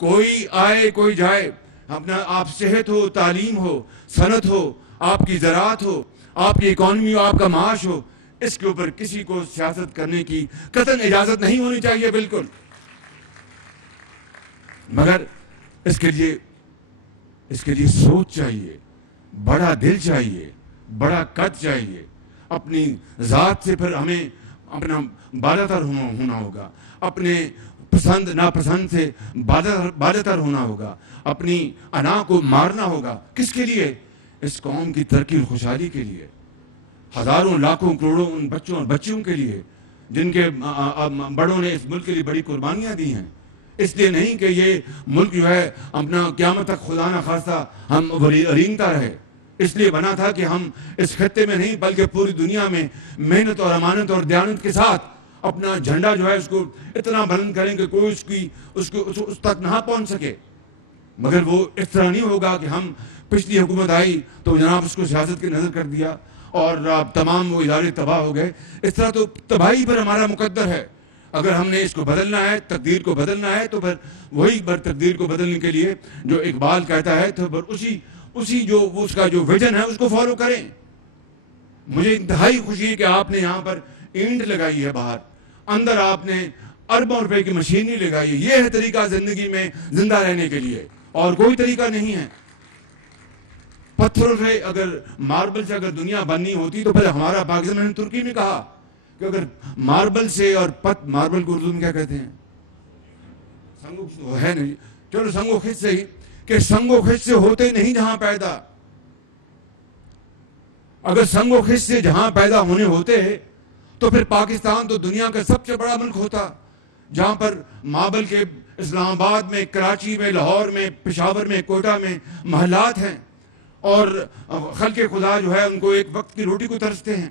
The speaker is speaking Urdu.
کوئی آئے کوئی جائے، اپنا آپ صحت ہو، تعلیم ہو، صنعت ہو، آپ کی زراعت ہو، آپ کی اکانومی ہو، آپ کا معاش ہو، اس کے اوپر کسی کو سیاست کرنے کی قطعاً اجازت نہیں ہونی چاہیے بالکل. مگر اس کے لیے سوچ چاہیے، بڑا دل چاہیے، بڑا قد چاہیے. اپنی ذات سے پھر ہمیں اپنا بالاتر ہونا ہوگا، اپنے پسند ناپسند سے بالاتر ہونا ہوگا، اپنی انا کو مارنا ہوگا. کس کے لیے؟ اس قوم کی ترقی اور خوشحالی کے لیے، ہزاروں لاکھوں کروڑوں ان بچوں اور بچیوں کے لیے جن کے بڑوں نے اس ملک کے لیے بڑی قربانیاں دی ہیں. اس لیے نہیں کہ یہ ملک جو ہے اپنا قیامت تک خدا نہ خواستہ ہم ریندتا رہے. اس لیے بنا تھا کہ ہم اس خطے میں نہیں بلکہ پوری دنیا میں محنت اور امانت اور دیانت کے ساتھ اپنا جھنڈا جو ہے اس کو اتنا بلند کریں کہ کوئی اس تک نہ پہنچ سکے. مگر وہ اس طرح نہیں ہوگا کہ ہم پچھلی حکومت آئی تو جناب اس کو سیاست کی نظر کر دیا اور تمام وہ ادارے تباہ ہو گئے. اس طرح تو تباہی پر ہمارا مقدر ہے. اگر ہم نے اس کو بدلنا ہے، تقدیر کو بدلنا ہے، تو پھر وہی تقدیر کو بدلنے کے لیے جو اقبال کہتا ہے تو پھر اسی جو اس کا جو ویژن ہے اس کو فالو کریں. مجھے انتہائی خوشی ہے کہ آپ نے یہاں پر اینٹ لگائی ہے، باہر اندر آپ نے اربوں روپے کی مشینری لگائی ہے. یہ ہے طریقہ زندگی میں زندہ رہنے کے لیے، اور کوئی طریقہ نہیں ہے. پتھروں سے اگر ماربل سے اگر دنیا بننی ہوتی تو پھر ہمارا پاکستان نے ترکی میں کہا کہ اگر ماربل سے اور ماربل کو اردو میں کیا کہتے ہیں؟ سنگو ہے نہیں، چلو سنگو خش سے ہی، کہ سنگو خش سے ہوتے نہیں جہاں پیدا. اگر سنگو خش سے جہاں پیدا ہونے ہوتے تو پھر پاکستان تو دنیا کا سب سے بڑا ملک ہوتا، جہاں پر ماربل کے اسلام آباد میں، کراچی میں، لاہور میں، پشاور میں، کوئٹہ میں محلات ہیں، اور خلق خدا جو ہے ان کو ایک وقت کی روٹی کو ترستے ہیں.